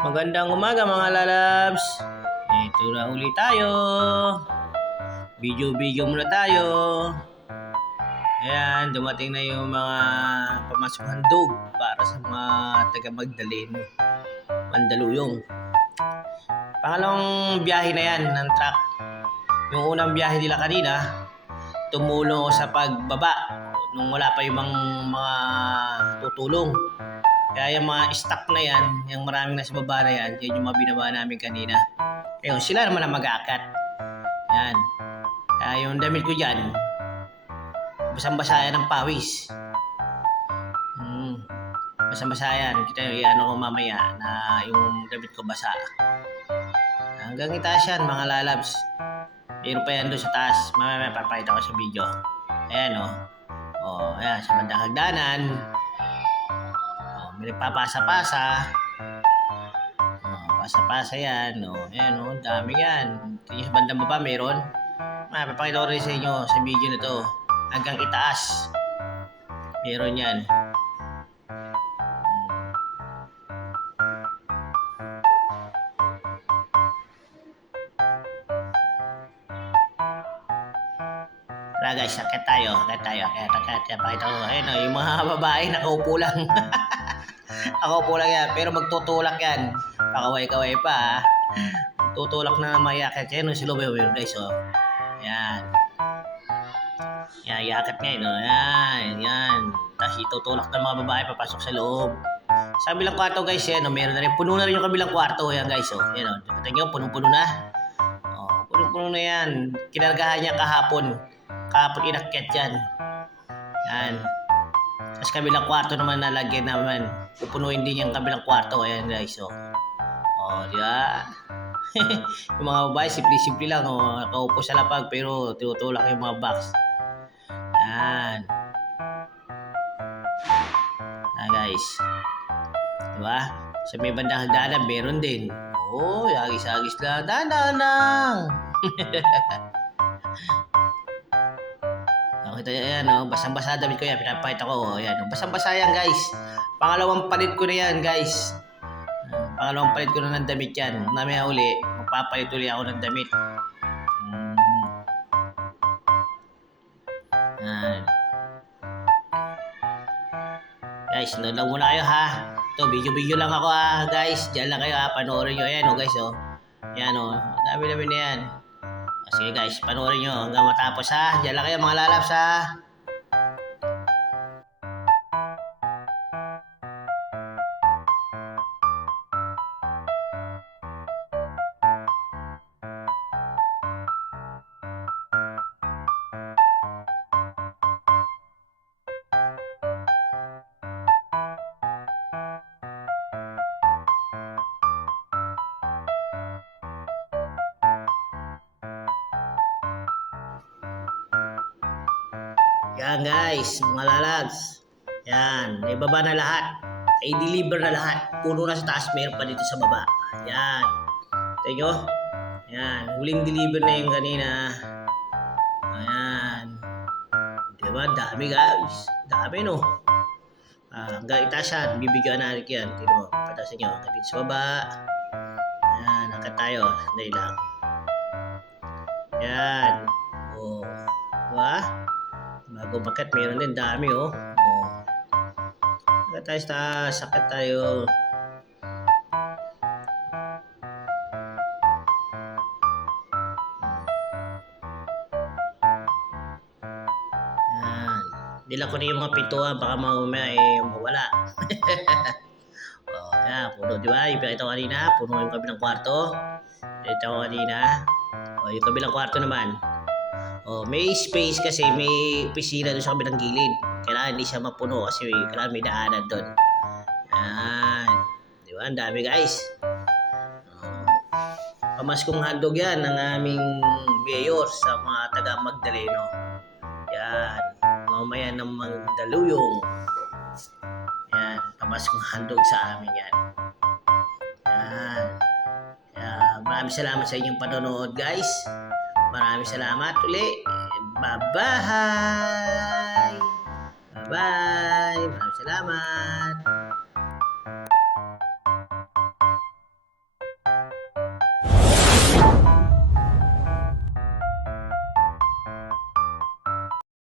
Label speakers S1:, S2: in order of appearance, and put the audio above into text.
S1: Magandang umaga mga lalabs. Ito na uli tayo. Video-video muna tayo. Ayan, dumating na yung mga pamasok handog para sa mga taga Magdaleno. Mandaluyong. Pangalawang biyahe na yan ng truck. Yung unang biyahe nila kanina, tumulong ako sa pagbaba nung wala pa yung mga, mga tutulong. Kaya yung mga stock na yan, yung maraming nasa baba na yan, yun yung mga binaba namin kanina. Ayun, sila naman ang mag-aakat. Yan. Kaya yung damit ko dyan, basang-basa yan ng pawis. Hmm. Basang-basa. Kita yung ano ko mamaya na yung damit ko basa. Hanggang itaas yan, mga lalabs. Meron pa yan doon sa taas. Mamaya papakita ko sa video. Ayan o. Oh. oh, ayan, sa bandang hagdanan. Oh, may nagpapasa-pasa. Oh, pasa-pasa yan. Oh, ayan oh, dami yan. Tingin sa bandang baba meron. Ah, papakita ko rin sa inyo sa video na to. Hanggang itaas. Meron yan. Tara guys, sakit tayo. Sakit tayo. Kaya sakit. Kaya pakita ko. Ayun o, yung mga babae nakaupo lang. nakaupo lang yan. Pero magtutulak yan. Pakaway-kaway pa. Tutulak na naman yakit. Yan o, si Lobe Lobe guys o. Yan. Yan, yakit ngayon o. Yan, yan. Tapos itutulak ng mga babae papasok sa loob. Sa kabilang kwarto guys, yan o. Meron na rin. Puno na rin yung kabilang kwarto. Yan guys o. Yan o. Tingnan nyo, punong-puno na. Oh, punong-puno na yan. Kinargahan niya kahapon. Kahapon inakyat yan. Yan. Tapos kabilang kwarto naman nalagyan naman. Pupunuin din yung kabilang kwarto. Ayan guys. Oh, oh di ba? yung mga babae, simple-simple lang. Oh. Nakaupo sa lapag pero tinutulak yung mga box. Yan. Yan guys. Di ba? Sa may bandang hagdanan, meron din. Oh, agis-agis lang. Dahan-dahan lang. Nakita niya yan, oh. basang-basa damit ko yan. Pinapakita ko, oh. Yan, oh. basang-basa yan, guys. Pangalawang palit ko na yan, guys. Ah, pangalawang palit ko na ng damit yan. Mamaya uli, magpapalit uli ako ng damit. Hmm. Yan. Guys, nanood lang muna kayo ha. Ito, video-video lang ako ha, guys. Diyan lang kayo ha, panoorin nyo. Ayan, oh, guys, oh. Yan, oh. Dami-dami na yan. Sige guys, panoorin nyo hanggang matapos ha. Diyan lang kayo mga lalabs ha. Yan guys, mga lalabs. Yan, may baba na lahat. Ay deliver na lahat. Puno na sa taas, meron pa dito sa baba. Yan. Tingnan nyo? Yan, huling deliver na yung kanina. Ayan. Diba? Dami guys. Dami no. Ah, hanggang itaas yan. Bibigyan natin yan. Tingnan mo. Patasin nyo. Dito sa baba. Yan. Hanggang tayo. Sandali lang. Yan. Oh. Diba? Bago bakit meron din dami oh. Sakit tayo sa sakit tayo. Dila ko na yung mga pintuan baka mamaya eh mawala. oh, yan, puno di ba? Yung pinakita ko kanina, puno yung kabilang kwarto. Pinakita ko kanina. Oh, yung kabilang kwarto naman. Oh, may space kasi may opisina doon sa kabilang gilid. Kailangan hindi siya mapuno kasi may, kailangan may daanan doon. Yan. Di ba? Ang dami guys. Oh. Pamaskong handog yan ng aming mayor sa mga taga Magdaleno. Yan. Mamaya ng Mandaluyong. Yan, pamaskong handog sa amin yan. Yan. Kaya maraming salamat sa inyong panonood guys. Maraming salamat uli. Bye-bye! Bye-bye! Maraming salamat!